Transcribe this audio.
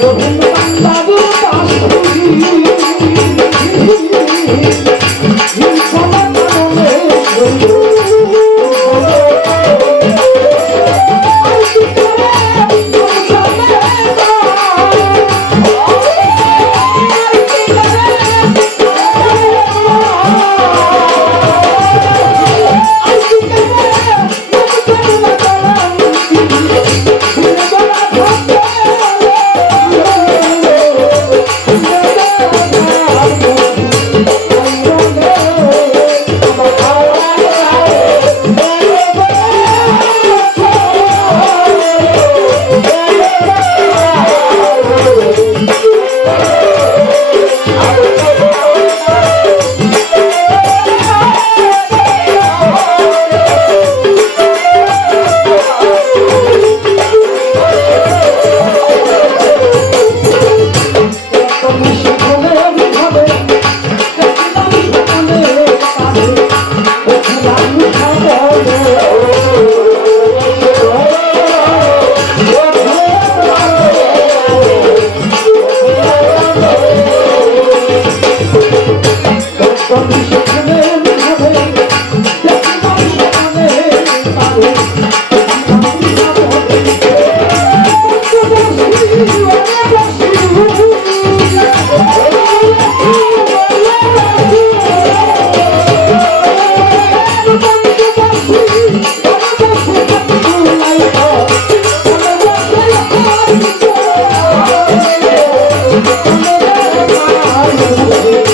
yo ও